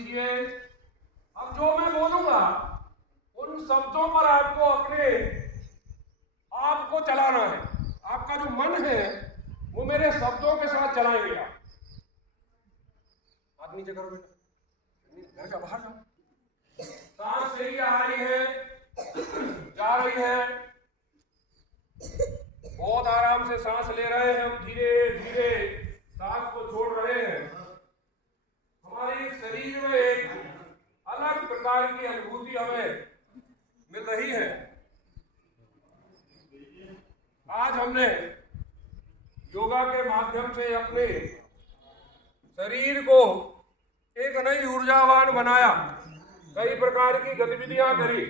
कीजिए। अब जो मैं बोलूंगा उन शब्दों पर आपको अपने आप को चलाना है। आपका जो मन है वो मेरे शब्दों के साथ चलाएंगे आप। हाथ नीचे करो बेटा, घर का बाहर जाओ। सांस सही आ रही है, जा रही है, बहुत आराम से सांस ले रहे हैं हम, धीरे धीरे सांस को छोड़ रहे हैं। हमारे शरीर में एक अलग प्रकार की अनुभूति हमें मिल रही है। आज हमने योगा के माध्यम से अपने शरीर को एक नई ऊर्जावान बनाया, कई प्रकार की गतिविधियां करी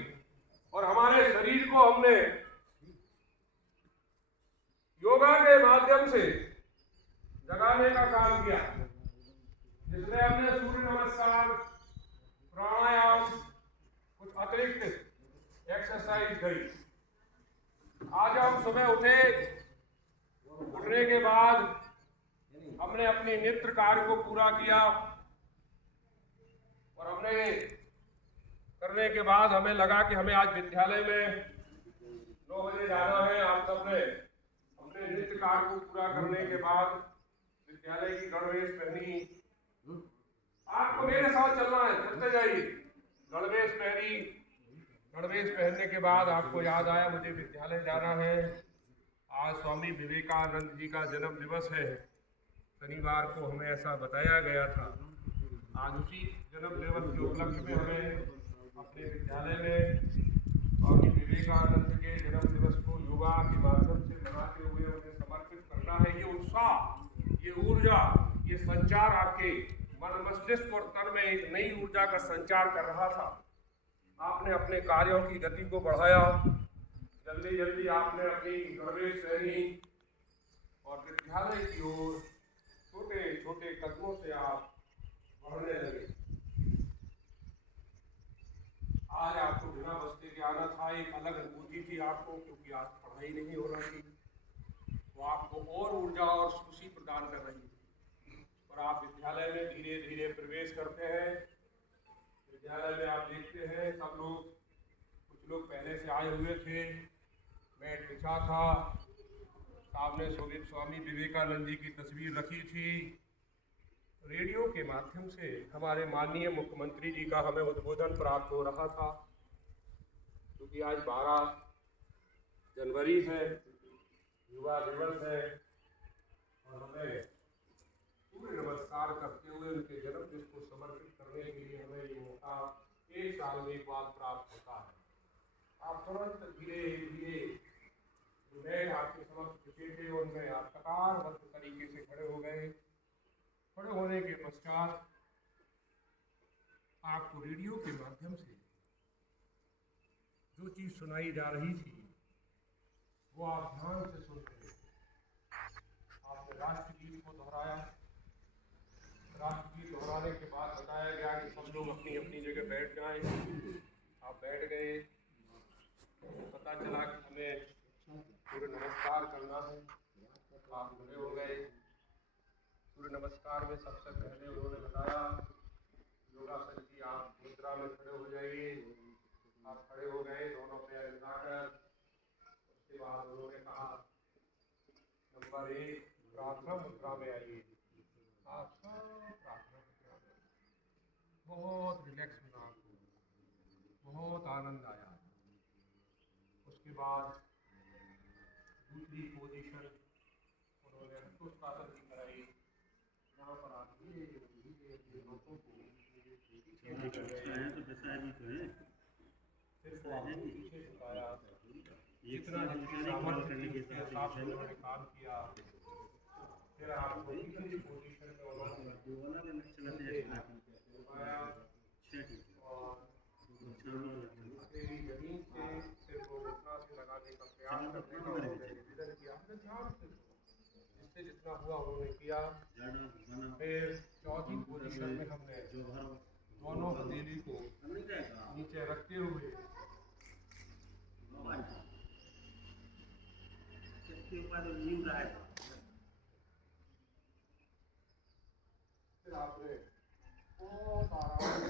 और हमारे शरीर को हमने योगा के माध्यम से जगाने का काम किया, जिसमें हमने सूर्य नमस्कार, प्राणायाम, कुछ अतिरिक्त एक्सरसाइज करी। आज हम सुबह उठने के बाद हमने अपनी नित्य कार्य को पूरा किया और हमने करने के बाद हमें लगा कि हमें आज विद्यालय में 9 बजे जाना है। आप सबने अपने नित्य कार्य को पूरा करने के बाद विद्यालय की गणवेश पहनी। आपको मेरे साथ चलना है, चलते जाइए। गणवेश पहनी, गणवेश पहनने के बाद आपको याद आया मुझे विद्यालय जाना है। आज स्वामी विवेकानंद जी का जन्म दिवस है, शनिवार को हमें ऐसा बताया गया था। आज उसी जन्म दिवस के उपलक्ष्य में हमें अपने विद्यालय में स्वामी विवेकानंद के जन्म दिवस को योगा के माध्यम से मनाते हुए उन्हें समर्पित करना है। ये उत्साह, ये ऊर्जा, ये संचार आपके मन, मस्तिष्क और तन में एक नई ऊर्जा का संचार कर रहा था। आपने अपने कार्यों की गति को बढ़ाया, जल्दी जल्दी आपने अपनी गणवेश पहनी और विद्यालय की ओर छोटे छोटे कदमों से आप बढ़ने लगे। आज आपको बिना बस्ते के आना था, एक अलग अनुभूति थी आपको, क्योंकि आज पढ़ाई नहीं हो रही थी, वो आपको और ऊर्जा और खुशी प्रदान कर रही थी। और आप विद्यालय में धीरे धीरे प्रवेश करते हैं। विद्यालय में आप देखते हैं सब लोग, कुछ लोग पहले से आए हुए थे, मैट बिछा था, सामने स्वामी विवेकानंद जी की तस्वीर रखी थी। रेडियो के माध्यम से हमारे माननीय मुख्यमंत्री जी का हमें उद्बोधन प्राप्त हो रहा था, क्योंकि आज 12 जनवरी है, युवा दिवस है और हमें सूर्य नमस्कार करते हुए उनके जन्म दिन को समर्पित करने के लिए हमें ये मौका एक साल में एक बार प्राप्त होता है। आप तुरंत धीरे धीरे मैं आपके समक्ष खड़े थे, उनमें आप कतारबद्ध तरीके से खड़े हो गए। खड़े होने के पश्चात आपको रेडियो के माध्यम से जो चीज सुनाई जा रही थी वो आप ध्यान से सुन रहे थे। आपने राष्ट्रगीत को दोहराया। राष्ट्रगीत दोहराने के बाद बताया गया कि सब लोग अपनी अपनी जगह बैठ जाएं। आप बैठ गए। पता चला कि हमें सूर्य नमस्कार करना है। आप खड़े हो गए। सूर्य नमस्कार में सबसे पहले उन्होंने बताया योगासन की आप मुद्रा में खड़े हो जाइए। आप खड़े हो गए, दोनों पैर हिलाकर। उसके बाद उन्होंने कहा नंबर 1 प्रार्थना मुद्रा में आइए। आप सब प्रार्थना मुद्रा में, बहुत रिलैक्स मिला आपको, बहुत आनंद आया। उसके बाद दूसरी पोजीशन उन्होंने हस्तोत्पादन की कराई। यहाँ पर आप धीरे धीरे अपने हाथों को पीछे झुकाया। जितना जितनी सामर्थ्य थी उसके हिसाब से उन्होंने काम किया। फिर आपको तीसरी पोजीशन में उन्होंने झुकाया और जमीन से सिर को घुटना से लगाने का प्रयास करने का उन्होंने निवेदन किया। ध्यान से जिससे जितना हुआ उन्होंने किया। फिर चौथी पोजीशन में हमने दोनों हथेली को नीचे रखते हुए फिर आपने बहुत आराम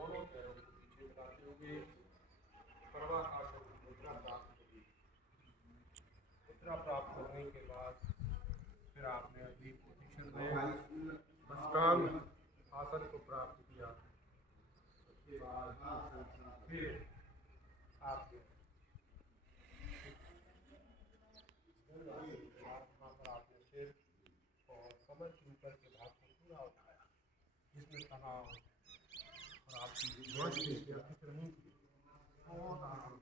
दोनों पैरों को पीछे चलाते हुए पर्वतासन मुद्रा प्राप्त करिए। मुद्रा प्राप्त करने के बाद फिर आपने अगली पोजीशन में अष्टांग आसन को प्राप्त किया। उसके बाद फिर आपने वहाँ पर आपने सिर और कमर के ऊपर के भाग को पूरा उठाया, जिसमें तनाव और आपकी मांसपेशियां खिंच रही थी। बहुत आराम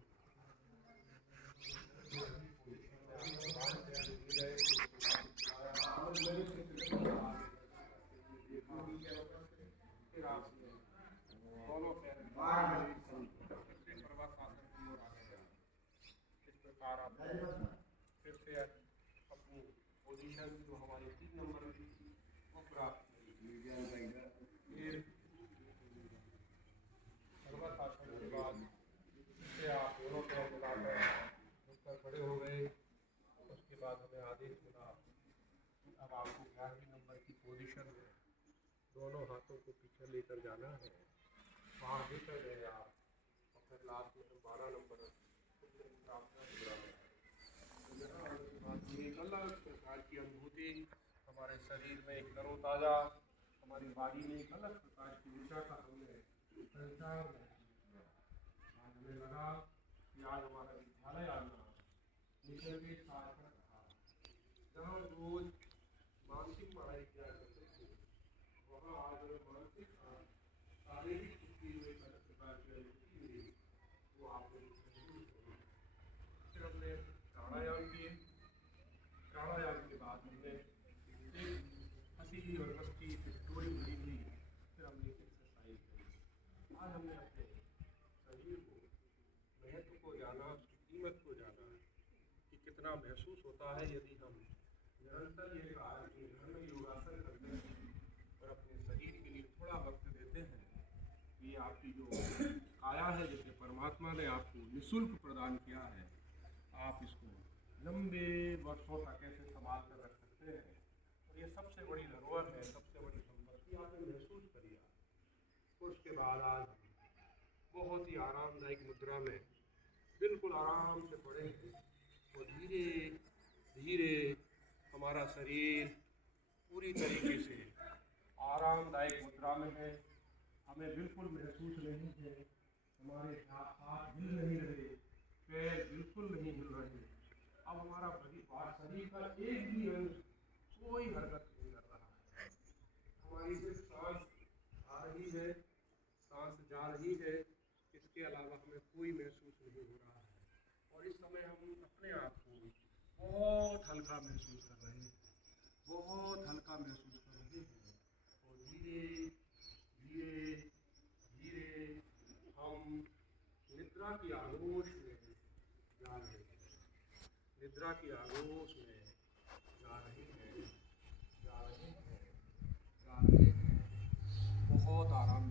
फिर आपने दोनों पैर पर्वतासन की ओर आ गए। इस प्रकार आप फिर से अपनी पोजीशन जो हमारी 3 नंबर की थी वो प्राप्त करी। फिर पर्वतासन के बाद फिर आप दोनों पैर मिलाकर उठकर खड़े हो गए। उसके बाद हमें आदेश मिला कि अब आपको 11वीं नंबर की पोजीशन में दोनों हाथों को पीछे लेकर जाना है। वहाँ लेकर गए आप और फिर लास्ट में 12 नंबर एक अलग प्रकार की अनुभूति, हमारे शरीर में एक तरोताज़ा, हमारी बॉडी में एक अलग प्रकार की ऊर्जा का हमने संचार महसूस किया। आज हमें लगा कि आज हमारा विद्यालय आना मिशन के सार्थक रहा। जहाँ रोज मानसिक पढ़ाई किया करते थे, वहाँ आज हमें मानसिक शारीरिक छुट्टी में एक अलग प्रकार की अनुभूति मिली, वो आपने महसूस करी। फिर हमने प्राणायाम किए। प्राणायाम के बाद हमने एक हंसी और मस्ती की स्टोरी मिली थी। फिर हमने एक्सरसाइज करी। आज हमने अपने शरीर को महत्व को जाना, कीमत को जाना कि कितना महसूस होता है यदि हम निरंतर ये कार्य कि घर में योगासन करते हैं और अपने शरीर के लिए थोड़ा वक्त देते हैं। ये आपकी जो काया है, जिसे परमात्मा ने आपको निःशुल्क प्रदान किया है, आप इसको लंबे वर्षों तक ऐसे संभाल कर रख सकते हैं। और ये सबसे बड़ी धरोहर है, सबसे बड़ी संपत्ति आपने महसूस करी। उसके बाद आज बहुत ही आरामदायक मुद्रा में बिल्कुल आराम से पड़ेंगे और धीरे धीरे हमारा शरीर पूरी तरीके से आरामदायक मुद्रा में है। हमें बिल्कुल महसूस नहीं है, हमारे हाथ हिल नहीं रहे, पैर बिल्कुल नहीं हिल रहे। अब हमारा शरीर का एक भी अंग कोई हरकत नहीं कर रहा है। हमारी सिर्फ सांस आ रही है, सांस जा रही है, इसके अलावा हमें कोई महसूस नहीं हो रहा है। और इस समय हम अपने आप को बहुत हल्का महसूस कर रहे हैं, बहुत हल्का महसूस कर रहे हैं। और धीरे धीरे धीरे हम निद्रा की आगोश में जा रहे हैं, निद्रा की आगोश में जा रहे हैं, जा रहे हैं, जा रहे हैं। बहुत आराम